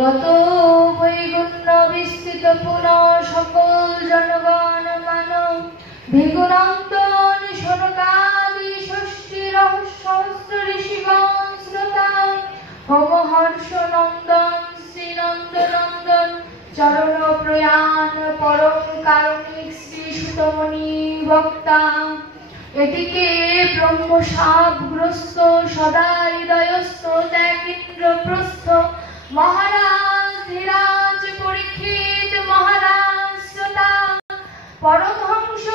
গত বৈগুণ্য বিস্তৃত পুনঃ সকল জনগণ মানব ভিগুনন্দন সনকাদি ষষ্ঠী সহস্র ঋষিগণ শ্রোতা হোমহর্ষ নন্দন শ্রীনন্দ নন্দন চরণ প্রয়াণ পরম কারণিক শ্রী সুতমণি বক্তা এটিকে ব্রহ্মশাপগ্রস্ত সদা হৃদয়স্থ ত্যাগীন্দ্রপ্রস্থ মহারাজ ধীরাজ পরীক্ষিত মহারাজ শ্রোতা পরমহংস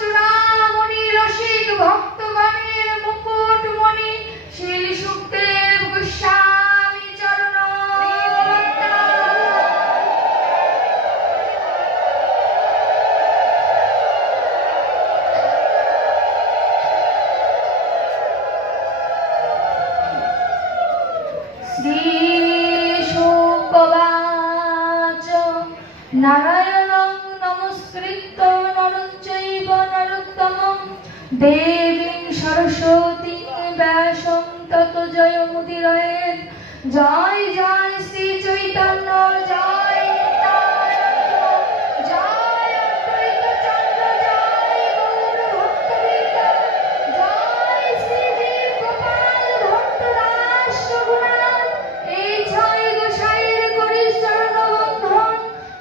চূড়ামণি রসিক ভক্তগণের মুকুটমণি শ্রী সুখদেব গোস্বামী চরণ শ্রী শুকবাচ নারায়ণং নমস্কৃত্য নরং চৈব নরোত্তমং দেবীং সরস্বতীং ব্যাসং ততো জয়মুদীরয়েৎ। জয় জয় শ্রী চৈতন্য জয় নিত্যানন্দ জয় অদ্বৈত চন্দ্র জয় গৌর ভক্তবৃন্দ জয় শ্রী জীব গোপাল ভট্ট দাস রঘুনাথ। এই ছয় গোসাইয়ের করি চরণ বন্ধন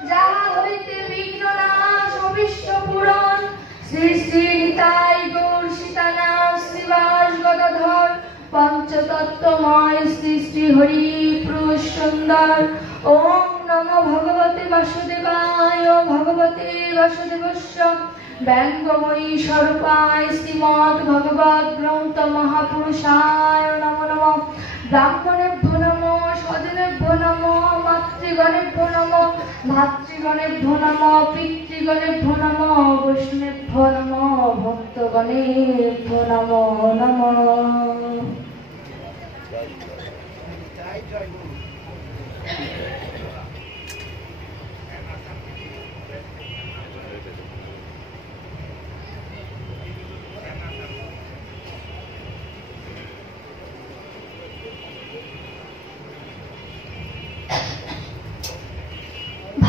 যাহা হইতে বিঘ্ন নাশ অভীষ্ট পূরণ। শ্রী শ্রী নিতাই গৌর সীতানাথ শ্রীবাস গদাধর পঞ্চতত্ত্বময় শ্রী শ্রী হরি পুরুষ সুন্দর। ওম নমো ভগবতে বাসুদেবায় ভগবতে বাসুদেবস্য ব্যঙ্গময়ী স্বরূপায় শ্রীমদ্ ভগবদ্ গ্রন্থ মহাপুরুষায় নমো নমঃ। ব্রাহ্মণেভ্যো নমঃ স্বজনেভ্যো নমঃ মাতৃগণেভ্যো নমঃ ভাতৃগণেভ্যো নমঃ পিতৃগণেভ্যো নমঃ বৈষ্ণবেভ্যো নমঃ ভক্তগণেভ্যো নমো নমঃ।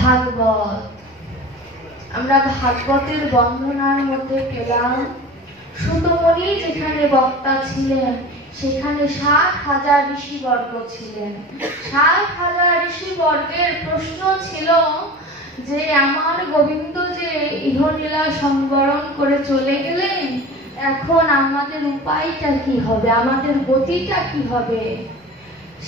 ভাগবত আমরা ভাগবতের বন্দনার মধ্যে পেলাম সুতমণি যেখানে বক্তা ছিলেন সেখানে 60,000 ঋষিবর্গ ছিলেন। 60,000 ঋষিবর্গের প্রশ্ন ছিল যে আমার গোবিন্দ যে ইহলীলা সংবরণ করে চলে গেলেন, এখন আমাদের উপায়টা কি হবে, আমাদের গতিটা কি হবে?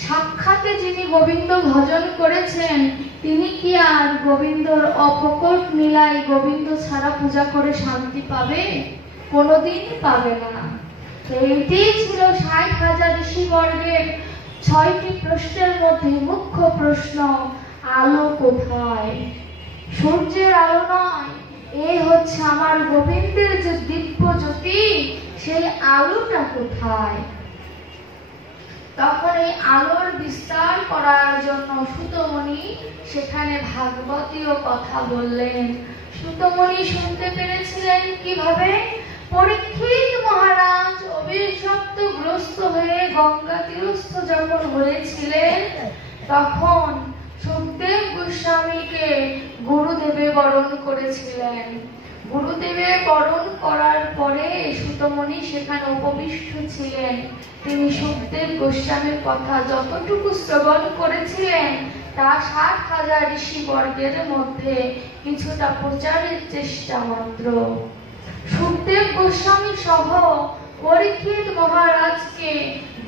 সাক্ষাতে যিনি গোবিন্দ ভজন করেছেন তিনি কি আর গোবিন্দর অপকট নীলায় গোবিন্দ ছাড়া পূজা করে শান্তি পাবে? কোনোদিন পাবে না। এইটি ছিল 60,000 ঋষিবর্গের 6টি প্রশ্নের মধ্যে মুখ্য প্রশ্ন। আলো কোথায়? সূর্যের আলো নয়, এই হচ্ছে আমার গোবিন্দের যে দিব্য জ্যোতি, সেই আলোটা কোথায়? তখন এই আলোর বিস্তার করার জন্য সুতমণি সেখানে ভাগবতীয় কথা বললেন। সুতমণি শুনতে পেরেছিলেন কিভাবে? পরীক্ষিত মহারাজ অভিশপ্তগ্রস্ত হয়ে গঙ্গা তীরস্থ যখন হয়েছিলেন তখন সুখদেব গোস্বামীকে গুরুদেবে বরণ করেছিলেন। গুরুদেবে বরণ করার পরে সুতমণি সেখানে উপবিষ্ট ছিলেন। তিনি সুখদেব গোস্বামীর কথা যতটুকু শ্রবণ করেছিলেন তা 60,000 ঋষিবর্গের মধ্যে কিছুটা প্রচারের চেষ্টা মাত্র। সুখদেব গোস্বামী সহ পরীক্ষিত মহারাজকে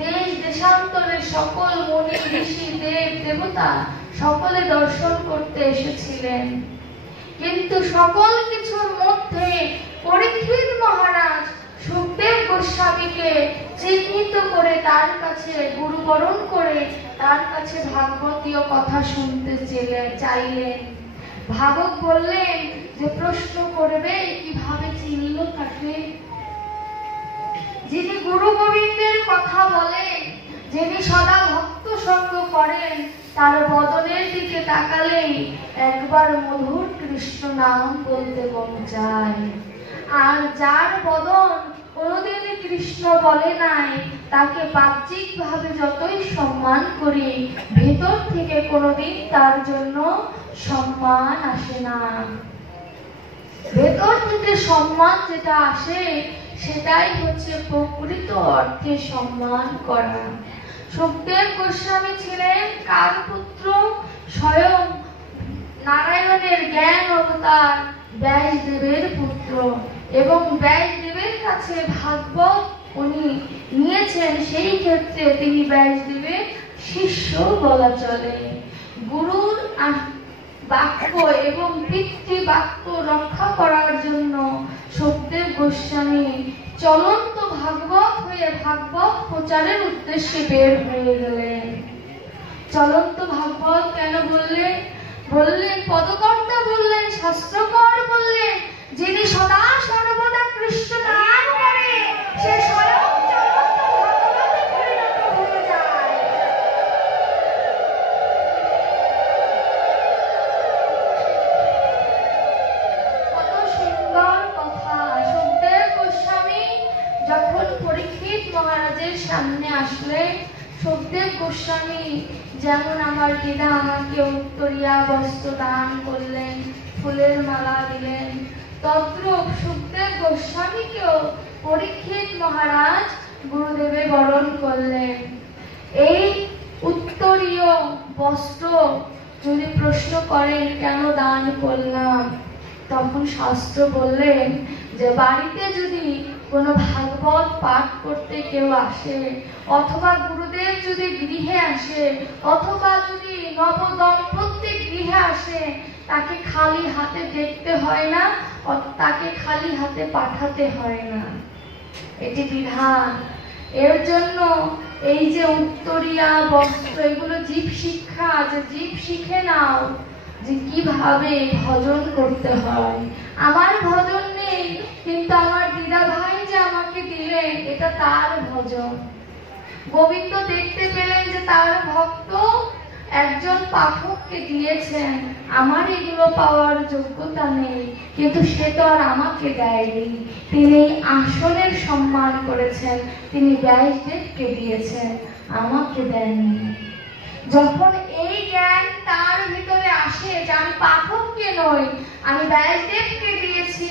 দেশ দেশান্তরের সকল মুনি ঋষি দেব দেবতা সকলে দর্শন করতে এসেছিলেন। কিন্তু সকল কিছুর মধ্যে পরীক্ষিত মহারাজ সুখদেব গোস্বামীকে চিহ্নিত করে তার কাছে গুরুবরণ করে তার কাছে ভাগবতীয় কথা শুনতে চাইলেন। ভাগবত বললেন যে প্রশ্ন করবে কিভাবে চিনল তাকে? যিনি গুরু গোবিন্দের কথা বলেন, যিনি সদা ভক্ত সঙ্গ করেন, তার বদনের দিকে তাকালেই একবার মধুর কৃষ্ণ নাম বলতে মন চায়। আর যার বদন কোনোদিন কৃষ্ণ বলে নাই তাকে বাহ্যিক ভাবে যতই সম্মান করি, ভেতর থেকে কোনোদিন তার জন্য সম্মান আসে না। ভেতর থেকে সম্মান যেটা আসে সেটাই হচ্ছে প্রকৃত অর্থে সম্মান করা। সুখদেব গোস্বামী ছিলেন কার পুত্র? স্বয়ং নারায়ণের জ্ঞান অবতার ব্যাসদেবের পুত্র, এবং ব্যাসদেবের কাছে ভাগবত উনি নিয়েছেন, সেই ক্ষেত্রে তিনি ব্যাসদেবের শিষ্য বলা চলে। গুরুর বাক্য এবং পিতৃ বাক্য রক্ষা করার জন্য সুখদেব গোস্বামী চলন্ত ভাগবত হয়ে ভাগবত প্রচারের উদ্দেশ্যে বের হয়ে গেলেন। চলন্ত ভাগবত কেন বললেন? পদকর্তা বললেন, শাস্ত্রকর বললেন, যিনি সদা সর্বদা কৃষ্ণ নাম করে সে স্বয়ং চলন্ত ভাগবতে পরিণত হয়ে যায়। কত সুন্দর কথা! সুখদেব গোস্বামী যখন পরীক্ষিত মহারাজের সামনে আসলেন, সুখদেব গোস্বামী যেমন আমার দিদা আমাকে উত্তরিয়া বস্ত্র দান করলেন, ফুলের মালা দিলেন, তদ্রূপ সুখদেব গোস্বামীকেও পরীক্ষিত মহারাজ গুরুদেবে বরণ করলেন। এই উত্তরীয় বস্ত্র যদি প্রশ্ন করেন কেন দান করলাম, তখন শাস্ত্র বললেন যে বাড়িতে যদি কোনো ভাগবত পাঠ করতে কেউ আসে, অথবা গুরুদেব যদি গৃহে আসে, অথবা যদি নবদম্পতি গৃহে আসে, তাকে খালি হাতে দেখতে হয় না, তাকে খালি হাতে পাঠাতে হয় না। এটি বিধান। এর জন্য এই যে উত্তরীয়া বস্ত্র, এগুলো জীব শিক্ষা, যে জীব শিখে নাও যে কিভাবে ভজন করতে হয়। আমার ভজন নেই, কিন্তু আমার দিদা ভাই যে আমাকে দিলেন, এটা তার ভজন। গোবিন্দ দেখতে পেলেন যে তার ভক্ত একজন পাঠককে দিয়েছেন, আমার এগুলো পাওয়ার যোগ্যতা নেই, কিন্তু সে তো আর আমাকে দেয়নি। তিনি আসনের সম্মান করেছেন, তিনি ব্যাসদেবকে দিয়েছেন, আমাকে দেননি। যখন এই জ্ঞান তার ভিতরে আসে যে আমি পাঠককে নই, আমি ব্যাসদেবকে দিয়েছি,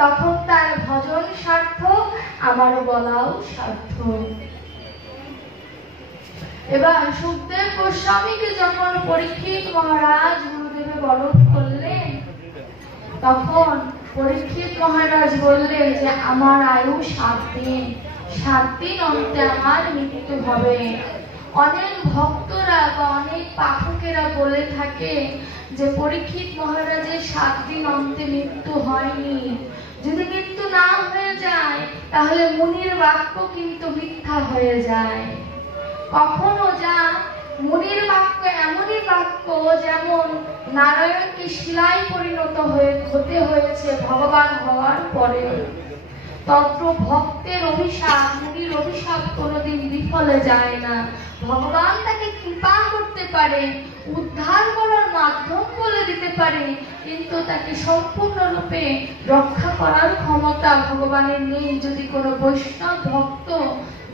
তখন তার ভজন সার্থক, আমার বলাও সার্থক। এবার সুখদেব গোস্বামীকে যখন পরীক্ষিত মহারাজ গুরুদেবে বরণ করলেন, তখন পরীক্ষিত মহারাজ বললেন যে আমার আয়ু 7 দিন, 7 দিন অন্তে আমার মৃত্যু হবে। অনেক ভক্তরা বা অনেক পাঠকেরা বলে থাকে যে পরীক্ষিত মহারাজের 7 দিন অন্তে মৃত্যু হয়নি। যদি মৃত্যু না হয়ে যায় তাহলে মুনির বাক্য কিন্তু মিথ্যা হয়ে যায়। কখনো যা মুনির বাক্য এমনই বাক্য যেমন নারায়ণকে শিলায় পরিণত হতে হয়েছে ভগবান হওয়ার পরে, তত্র ভক্তের অভিশাপ, মুনির অভিশাপ কোনোদিন বিফলে যায় না। ভগবান তাকে কৃপা করতে পারে, উদ্ধার করার মাধ্যম বলে দিতে পারে, কিন্তু তাকে সম্পূর্ণরূপে রক্ষা করার ক্ষমতা ভগবানের নেই। যদি কোনো বৈষ্ণব ভক্ত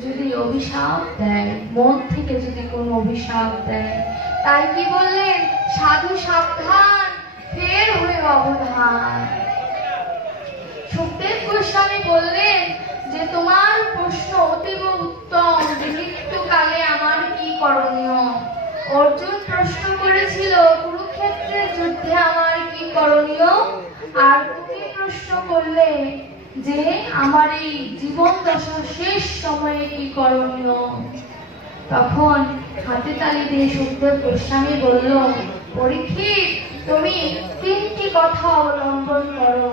যদি অভিশাপ দেয়, মন থেকে যদি কোনো অভিশাপ দেয়, তাই কি বললেন? সাধু সাবধান, ফের হয়ে অবধান। সুখদেব গোস্বামী বললেন যে তোমার প্রশ্ন অতীব উত্তম, যে মৃত্যুকালে আমার কি করণীয়। অর্জুন প্রশ্ন করেছিল কুরুক্ষেত্রের যুদ্ধে আমার কি করণীয়, আর তুমি প্রশ্ন করলে যে আমার এই জীবন দশা শেষ সময়ে কি করণীয়। তখন হাতে তালি দিয়ে সুখদেব গোস্বামী বলল, পরীক্ষিত তুমি 3টি কথা অবলম্বন করো।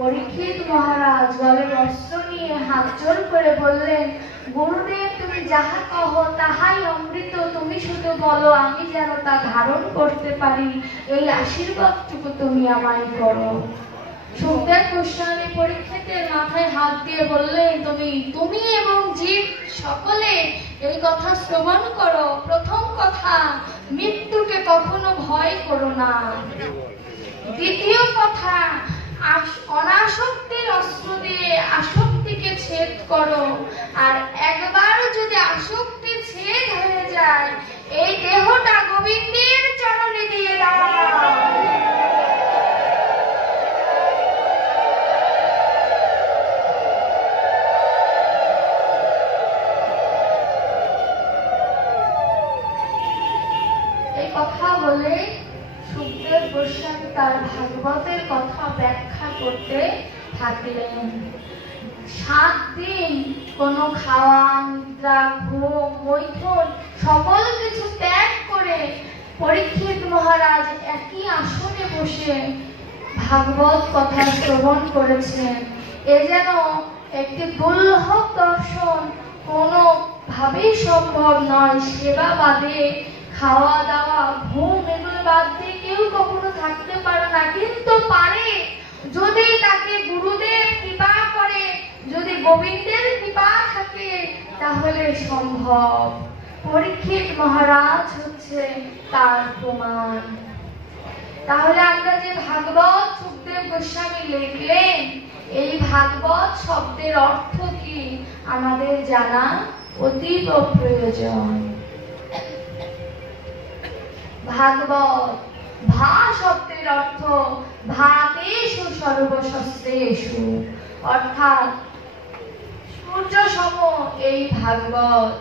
পরীক্ষিত মহারাজ গলে বস্ত্র নিয়ে হাত জোর করে বললেন, গুরুদেব তুমি যাহা কহ তাহাই অমৃত, তুমি শুধু বলো আমি যেন তা ধারণ করতে পারি, এই আশীর্বাদটুকু তুমি আমায় করো। সুখদেব গোস্বামী পরীক্ষিতের মাথায় হাত দিয়ে বললেন, তুমি এবং জীব সকলে এই কথা শ্রবণ করো। প্রথম কথা, মৃত্যুকে কখনো ভয় করো না। দ্বিতীয় কথা, অনাসক্তির অস্ত্র দিয়ে আসক্তিকে আসক্তিকে ছেদ করো, আর একবার যদি আসক্তি ছেদ হয়ে যায়, এই দেহটা গোবিন্দের চরণে দিয়ে দাও। এই কথা বলে সুখদেব গোস্বামী তার ভাগবতের কথা ব্যাখ্যা করতে থাকলেন। 7 দিন কোনো খাওয়া, নিদ্রা, ঘুম, মৈথুন সকল কিছু ত্যাগ করে পরীক্ষিত মহারাজ একই আসনে বসে ভাগবত কথা শ্রবণ করেছেন। এ যেন একটি দুর্লভ দর্শন, কোনো ভাবেই সম্ভব নয়। সেবা বাদে, খাওয়া দাওয়া, ঘুম এগুলো বাদ দিয়ে কেউ কখনো থাকতে পারে না, কিন্তু পারে যদি তাকে গুরুদেব কৃপা করে, যদি গোবিন্দের কৃপা থাকে তাহলে সম্ভব। পরীক্ষিত মহারাজ হচ্ছে তার প্রমাণ। তাহলে আমরা যে ভাগবত সুখদেব গোস্বামী লিখলেন, এই ভাগবত শব্দের অর্থ কি আমাদের জানা অতীব প্রয়োজন। ভাগবত, ভা শব্দের অর্থ ভাতেষু সর্বশস্ত্রেষু, অর্থাৎ সূর্য সম এই ভাগবত।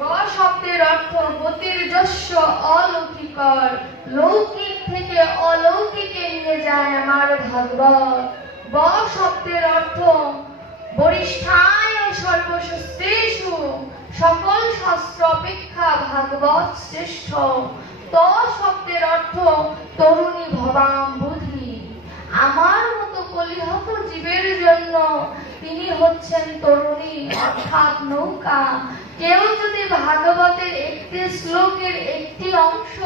গ শব্দের অর্থ গতির্যস্য অলৌকিকর, লৌকিক থেকে অলৌকিকে নিয়ে যায় আমার ভাগবত। ব শব্দের অর্থ বরিষ্ঠায় সর্বশস্ত্রেষু, সকল শাস্ত্র অপেক্ষা ভাগবত শ্রেষ্ঠ। ত শব্দের অর্থ তরুণী ভবাম বুদ্ধি, আমার মতো কলিহত জীবের জন্য তিনি হচ্ছেন তরুণী, অর্থাৎ নৌকা। কেউ যদি ভাগবতের একটি শ্লোকের একটি অংশ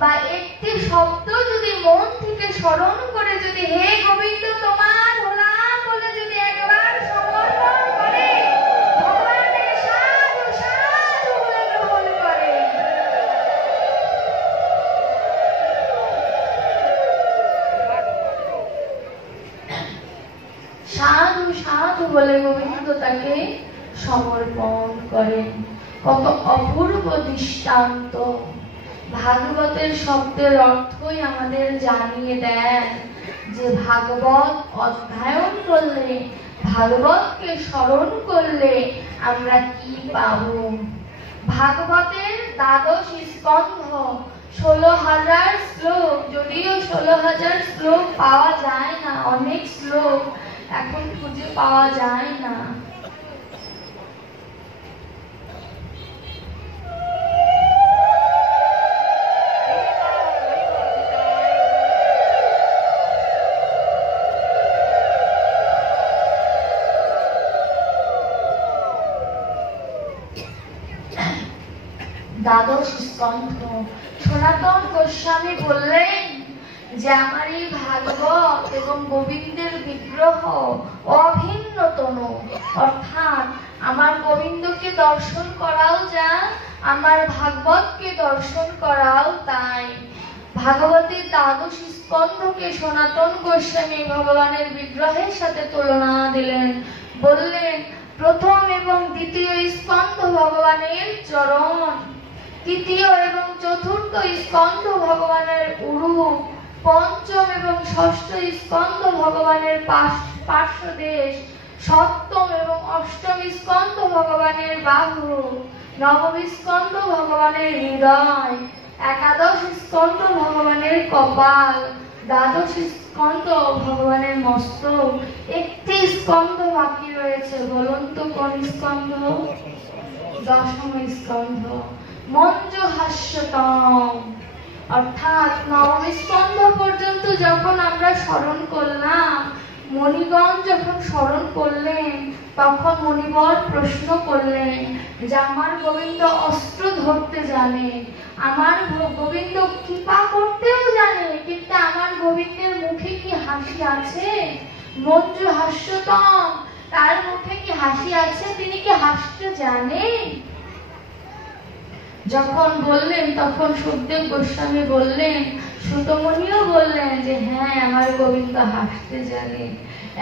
বা একটি শব্দ যদি মন থেকে স্মরণ করে, যদি হে গোবিন্দ তোমার হলাম বলে যদি একবার সমর্পণ করে, ভগবানের সাধু সাধু বলে গ্রহণ করে, সাধু সাধু বলে গোবিন্দ তাকে সমর্পণ করেন। কত অপূর্ব দৃষ্টান্ত! ভাগবতের শব্দের অর্থই আমাদের জানিয়ে দেন যে ভাগবত অধ্যয়ন করলে, ভাগবতকে স্মরণ করলে আমরা কি পাব। ভাগবতের 12 স্কন্ধ, 16,000 শ্লোক। যদিও 16,000 শ্লোক পাওয়া যায় না, অনেক শ্লোক এখন খুঁজে পাওয়া যায় না। দ্বাদশ স্কন্ধ। সনাতন গোস্বামী বললেন যে আমার এই ভাগবত এবং গোবিন্দের বিগ্রহ অভিন্ন তনু, অর্থাৎ আমার গোবিন্দকে দর্শন করাও যা, আমার ভাগবতকে দর্শন করাও তাই। ভাগবতের 12 স্কন্ধকে সনাতন গোস্বামী ভগবানের বিগ্রহের সাথে তুলনা দিলেন। বললেন প্রথম এবং দ্বিতীয় স্কন্ধ ভগবানের চরণ, তৃতীয় এবং চতুর্থ স্কন্ধ ভগবানের উরু, পঞ্চম এবং ষষ্ঠ স্কন্ধ ভগবানের পার্শ্বদেশ, সপ্তম এবং অষ্টম স্কন্ধ ভগবানের বাহু, নবম স্কন্ধ ভগবানের হৃদয়, একাদশ স্কন্ধ ভগবানের কপাল, দ্বাদশ স্কন্ধ ভগবানের মস্তক। একটি স্কন্ধ বাকি রয়েছে, বলুন তো কোন স্কন্ধ? দশম স্কন্ধ, মঞ্জুহাস্যতম। অর্থাৎ নবম স্কন্ধ পর্যন্ত যখন আমরা স্মরণ করলাম, মণিগণ যখন স্মরণ করলেন, তখন মণিবর প্রশ্ন করলেন যে আমার গোবিন্দ অস্ত্র ধরতে জানে, আমার গোবিন্দ কৃপা করতেও জানে, কিন্তু আমার গোবিন্দের মুখে কি হাসি আছে? মঞ্জুহাস্যতম, তার মুখে কি হাসি আছে? তিনি কি হাসতে জানেন? যখন বললেন তখন সুখদেব গোস্বামী বললেন, সুতমণিও বললেন যে হ্যাঁ আমার গোবিন্দ হাসতে জানে।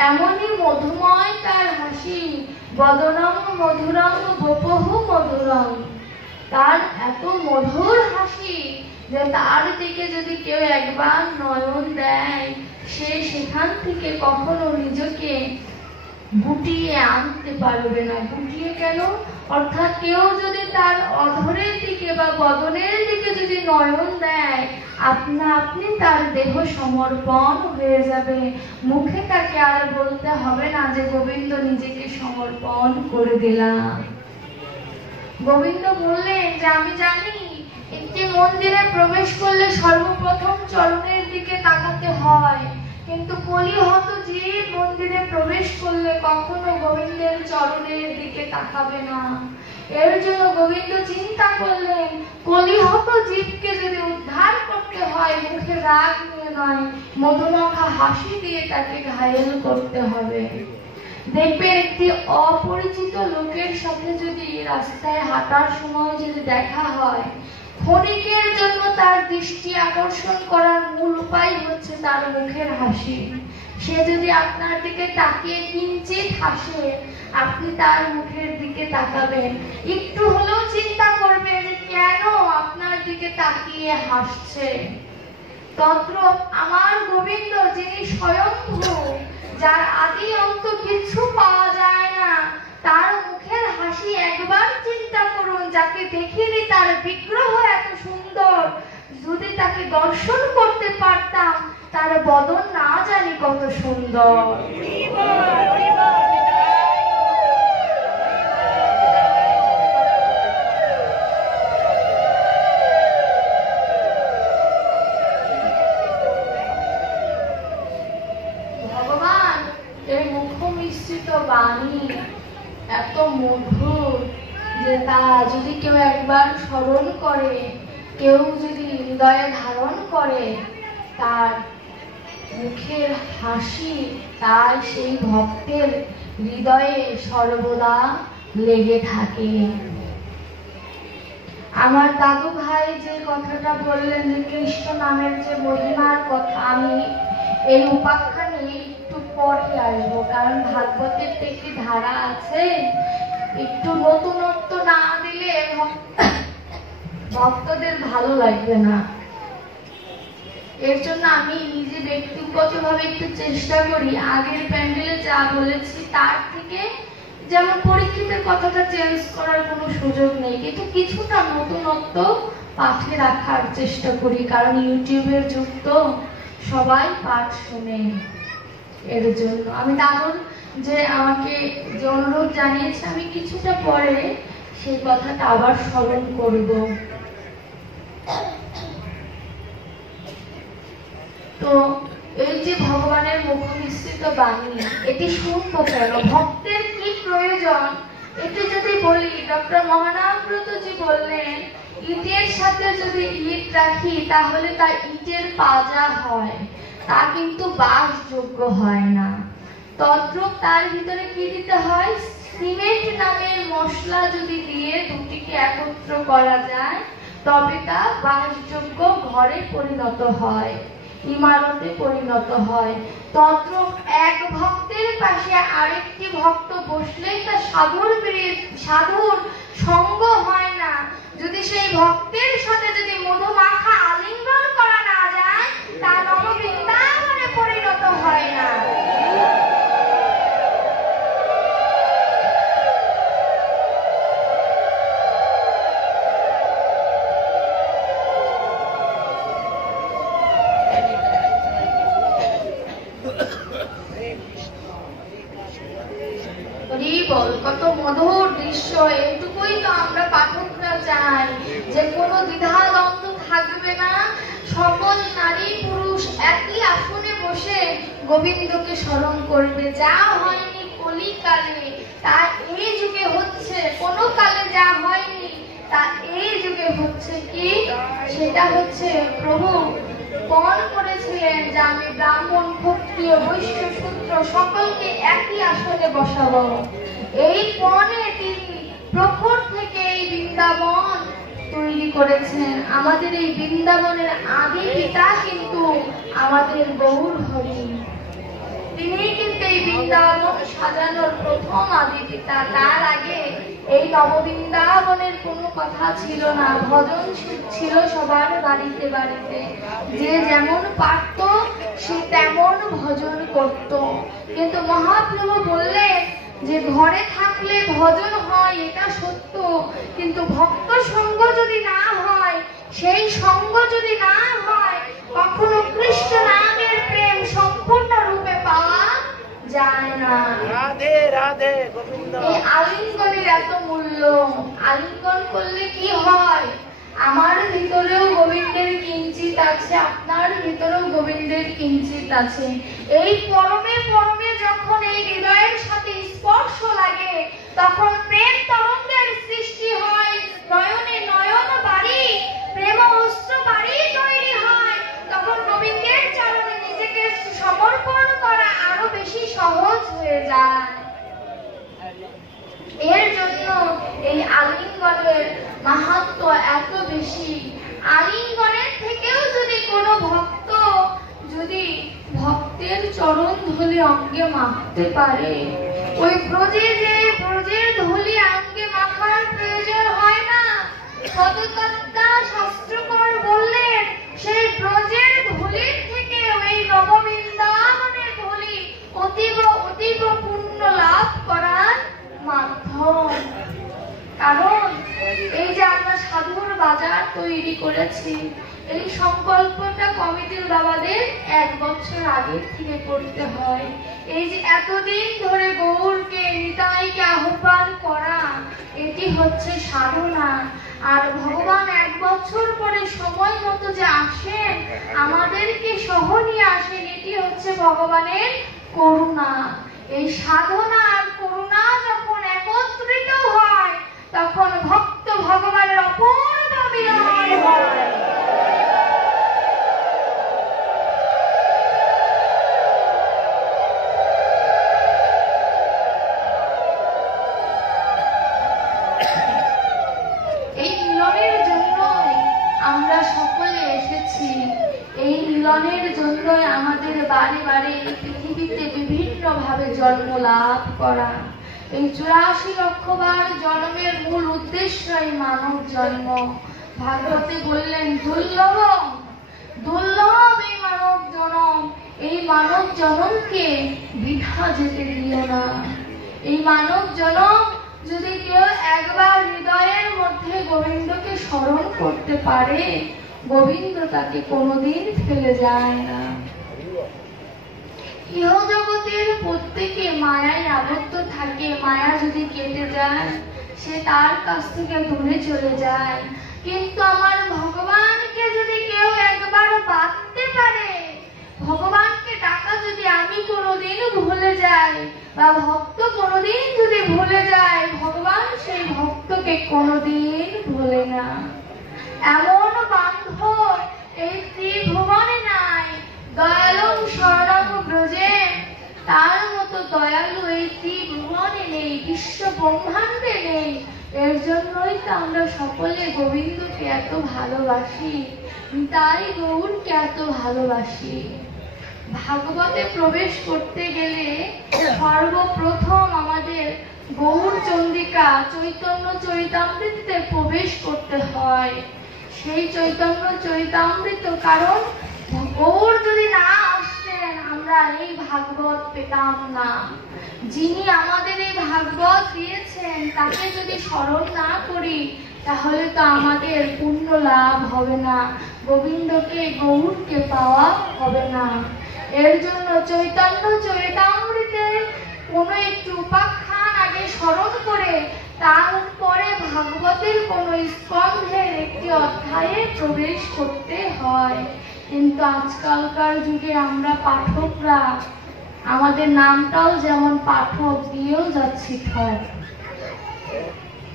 এমনই মধুময় তার হাসি, বদনম মধুরম বপহু মধুরম। তার এত মধুর হাসি যে তার দিকে যদি কেউ একবার নয়ন দেয়, সে সেখান থেকে কখনো নিজেকে গুটিয়ে আনতে পারবে না। গুটিয়ে কেন? অর্থাৎ কেউ যদি তার অধরের দিকে বা বদনের দিকে যদি নয়ন দেয়, আপনা আপনি তার দেহ সমর্পণ হয়ে যাবে। মুখে তাকে আর বলতে হবে না যে গোবিন্দ নিজেকে সমর্পণ করে দিলাম। গোবিন্দ বললেন যে আমি জানি একটি মন্দিরে প্রবেশ করলে সর্বপ্রথম চরণের দিকে তাকাতে হয়, কিন্তু কলিহত জীব মন্দিরে প্রবেশ করলে কখনো গোবিন্দের চরণের দিকে তাকাবে না। এর জন্য গোবিন্দ চিন্তা করলেন, কলিহত জীবকে যদি উদ্ধার করতে হয় মুখে রাগ নিয়ে নয়, মধুমাখা হাসি দিয়ে তাকে ঘায়েল করতে হবে। দেখবেন একটি অপরিচিত লোকের সাথে যদি রাস্তায় হাঁটার সময় যদি দেখা হয়, ক্ষণিকের জন্য তার দৃষ্টি আকর্ষণ করার মূল উপায় হচ্ছে তার মুখের হাসি। সে যদি আপনার দিকে তাকিয়ে কিঞ্চিত হাসে, আপনি তার মুখের দিকে তাকাবেন, একটু হলেও চিন্তা করবেন যে কেন আপনার দিকে তাকিয়ে হাসছে। তদ্রূপ আমার গোবিন্দ, যিনি স্বয়ংভূ, যার আদি অন্ত কিছু পাওয়া যায় না, তার মুখের হাসি একবার চিন্তা করুন। যাকে দেখিনি তার বিগ্রহ এত সুন্দর, যদি তাকে দর্শন করতে পারতাম, তার বদন না জানি কত সুন্দর। ভগবান এই মুখ মিশ্রিত বাণী এত মধুর যে তা যদি কেউ একবার স্মরণ করে, কেউ যদি হৃদয়ে ধারণ করে, তার মুখের হাসি তাই সেই ভক্তের হৃদয়ে সর্বদা লেগে থাকে। আমার দাদু ভাই যে কথাটা বললেন যে কৃষ্ণ নামের যে মহিমার কথা, আমি এই উপাখ্যানে একটু পরে আসবো, কারণ ভাগবতের একটি ধারা আছে, একটু নতুনত্ব না দিলে ভক্তদের ভালো লাগবে না। এর জন্য আমি নিজে ব্যক্তিগতভাবে একটু চেষ্টা করি আগের প্যান্ডেলে যা বলেছি তার থেকে, যেমন পরীক্ষিতের কথাটা চেঞ্জ করার কোনো সুযোগ নেই, কিন্তু কিছুটা নতুনত্ব পাঠে রাখার চেষ্টা করি, কারণ ইউটিউবের যুগ তো, সবাই পাঠ শুনে। এর জন্য আমি দাদুর যে আমাকে যে অনুরোধ জানিয়েছে, আমি কিছুটা পরে সেই কথাটা আবার স্মরণ করব। তো এই যে ভগবানের মুখ মিশ্রিত বাণী, এটি শুনবো কেন? ভক্তের কি প্রয়োজন এটি যদি বলি, ডক্টর মহানামব্রতজি বললেন, ইটের সাথে যদি ইট রাখি তাহলে তা ইটের পাজা হয়, তা কিন্তু বাসযোগ্য হয় না। তদ্রূপ তার ভিতরে কি দিতে হয়? সিমেন্ট নামের মশলা যদি দিয়ে দুটিকে একত্র করা যায়, তবে তা বাসযোগ্য ঘরে পরিণত হয়, ইমারতে পরিণত হয়। তদ্রূপ এক ভক্তের পাশে আরেকটি ভক্ত বসলেই তা সাধুর সঙ্গ হয় না। যদি সেই ভক্তের সাথে যদি মধুমাখা আলিঙ্গন করা না যায়, তা নববৃন্দাবনে পরিণত হয় না। কত মধুর দৃশ্য, এইটুকুই তো আমরা পাঠকরা চাই, যে কোনো দ্বিধাদ্বন্দ্ব থাকবে না, সকল নারী পুরুষ একই আসনে বসে গোবিন্দকে স্মরণ করবে। যা হয়নি কলিকালে তা এই যুগে হচ্ছে, কোনো কালে যা হয়নি তা এই যুগে হচ্ছে। কি সেটা হচ্ছে, প্রভু পণ করেছিলেন যে আমি ব্রাহ্মণ ক্ষত্রিয় বৈশ্য শূদ্র সকলকে একই আসনে বসাবো। এই পণে তিনি প্রখর থেকে এই বৃন্দাবন তৈরি করেছেন। আমাদের এই বৃন্দাবনের আদি পিতা কিন্তু আমাদের গৌর হরি। তিনি কিন্তু এই বৃন্দাবন সাজানোর প্রথম আদি পিতা। তার আগে এই নববৃন্দাবনের কোনো কথা ছিল না। ভজন ছিল সবার বাড়িতে বাড়িতে, যে যেমন পারত সে তেমন ভজন করত। কিন্তু মহাপ্রভু বললেন যে ঘরে থাকলে ভজন হয়, এটা সত্য, কিন্তু ভক্ত সঙ্গ যদি না হয়, সেই সঙ্গ যদি না হয়, কখনো কৃষ্ণ নামের প্রেম সম্পূর্ণ রূপে পাওয়া যায় না। রাধে রাধে গোবিন্দ। এই আলিঙ্গনের এত মূল্য। আলিঙ্গন করলে কি হয়? আমার ভিতরেও গোবিন্দের কিঞ্চিত আছে, আপনার ভিতরেও গোবিন্দের কিঞ্চিত আছে। এই পরমে পরমে যখন এই হৃদয়ের সাথে স্পর্শ লাগে, তখন প্রেম তরঙ্গের সৃষ্টি হয়, নয়নে নয়ন বাড়ি, প্রেম অস্ত্র বাড়ি তৈরি হয়। তখন গোবিন্দের চরণে নিজেকে সমর্পণ করা আরো বেশি সহজ হয়ে যায়। এর জন্য এই আলিঙ্গনের মাহাত্ম্য এত বেশি। আলিঙ্গনের থেকেও যদি কোনো ভক্ত যদি ভক্তের চরণ ধুলি অঙ্গে মাখতে পারে, ওই ব্রজের ধুলি অঙ্গে মাখার প্রয়োজন হয় না। সততত্ত্বা শাস্ত্রকর বললেন, সেই ব্রজের ধুলির থেকে ওই নববৃন্দাবনের ধুলি অতীব অতীব পুণ্য লাভ করার মাধ্যম। কারণ এই যে আমরা সাধুর বাজার তৈরি করেছি, এই সংকল্পটা কমিটির বাবাদের 1 বছর আগে থেকে করতে হয়। এই যে এতদিন ধরে গৌরকে নিতাইকে আহ্বান করা, এটি হচ্ছে সাধনা। আর ভগবান 1 বছর পরে সময় মতো যে আসেন, আমাদেরকে সহ নিয়ে আসেন, এটি হচ্ছে ভগবানের করুণা। এই সাধনা আর করুণা যখন একত্রিত হয়, তখন ভক্ত ভগবানের অপূর্ব মিলন হয়। এই মিলনের জন্যই আমরা সকলে এসেছি। এই মিলনের জন্যই আমাদের বারে বারে পৃথিবীতে বিভিন্ন ভাবে জন্ম লাভ করা। এই 84 লক্ষবার জন্মের মূল উদ্দেশ্য এই মানব জন্ম। ভাগবতে বললেন, দুর্লভ দুর্লভ এই মানব জন্ম। এই মানব জন্মকে বৃথা যেতে দিও না। এই মানব জন্ম যদি কেউ একবার হৃদয়ের মধ্যে গোবিন্দকে স্মরণ করতে পারে, গোবিন্দ তাকে কোনোদিন ফেলে যায় না। ইহজগতের প্রত্যেকে মায়ায় আবদ্ধ থাকে। মায়া যদি কেটে যায়, সে তার কাছ থেকে দূরে চলে যায়। কিন্তু আমার ভগবানকে যদি কেউ একবার বাঁধতে পারে, ভগবানকে ডাকা যদি আমি কোনোদিন ভুলে যাই, বা ভক্ত কোনোদিন যদি ভুলে যায়, ভগবান সেই ভক্তকে কোনোদিন ভুলে না। এমন বান্ধব এই ত্রিভুবনে নাই। দয়ালু শরণং ব্রজে, তার মতো দয়ালু এই ত্রিভুবনে নেই, বিশ্ব ব্রহ্মাণ্ডে নেই। এর জন্যই তো আমরা সকলে গোবিন্দকে এত ভালোবাসি, তাই গৌরকে এত ভালোবাসি। ভাগবতে প্রবেশ করতে গেলে সর্বপ্রথম আমাদের গৌর চন্দ্রিকা চৈতন্য চরিতামৃতে প্রবেশ করতে হয়। সেই চৈতন্য চরিতামৃত, কারণ গৌর যদি না আসতেন আমরা এই ভাগবত পেতাম না। যিনি আমাদের এই ভাগবত দিয়েছেন, তাকে যদি স্মরণ না করি, তাহলে তো আমাদের পুণ্য লাভ হবে না, গোবিন্দকে গৌরকে পাওয়া হবে না। এর জন্য চৈতন্য চরিতামৃতের কোনো একটি উপাখ্যান আগে স্মরণ করে, তারপরে ভাগবতের কোনো স্কন্ধের একটি অধ্যায়ে প্রবেশ করতে হয়। কিন্তু আজকালকার যুগে আমরা পাঠকরা, আমাদের নামটাও যেমন পাঠক দিয়েও যাচ্ছি ঠক।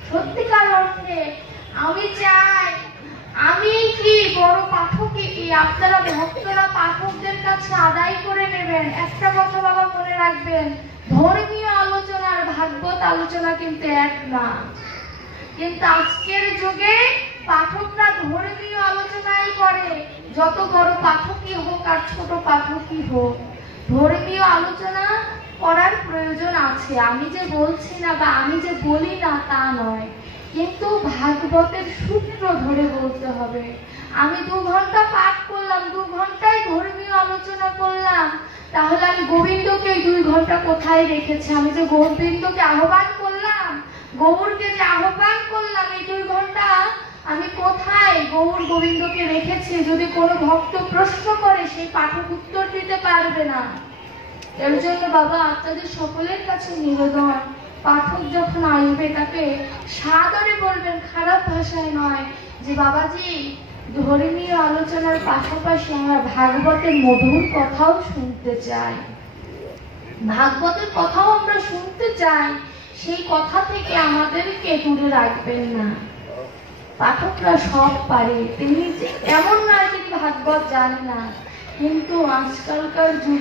সত্যিকার অর্থে আমি চাই, আমি কি বড় পাঠকই কি? আপনারা ভক্তরা পাঠকদের কাছে আদায় করে নেবেন। একটা কথা বাবা মনে রাখবেন, ধর্মীয় আলোচনা আর ভাগবত আলোচনা কিন্তু এক না। কিন্তু আজকের যুগে পাঠকরা ধর্মীয় আলোচনাই করে, যত বড় পাঠকই হোক আর ছোট পাঠকই হোক। ধর্মীয় আলোচনা করার প্রয়োজন আছে, আমি যে বলছি না বা আমি যে বলি না তা নয়, কিন্তু ভাগবতের সূত্র ধরে বলতে হবে। আমি 2 ঘন্টা পাঠ করলাম, 2 ঘন্টায় ধর্মীয় আলোচনা করলাম, তাহলে আমি গোবিন্দকে 2 ঘন্টা কোথায় রেখেছি? আমি যে গোবিন্দকে আহ্বান করলাম, গৌরকে যে আহ্বান করলাম, এই 2 ঘন্টা আমি কোথায় গৌর গোবিন্দকে রেখেছি? যদি কোনো ভক্ত প্রশ্ন করে, সেই পাঠক উত্তর দিতে পারবে না। এর জন্য বাবা আপনাদের সকলের কাছে নিবেদন, পাঠক যখন আসবে তাকে সাদরে বলবেন, খারাপ ভাষায় নয়, যে বাবাজি ধর্মীয় আলোচনার পাশাপাশি আমরা ভাগবতের মধুর কথাও শুনতে চাই, ভাগবতের কথাও আমরা শুনতে চাই, সেই কথা থেকে আমাদেরকে দূরে রাখবেন না। পাঠকরা সব পারে, তিনি এমন নয় তিনি ভাগবত জানে না, কিন্তু আজকালকার যুগে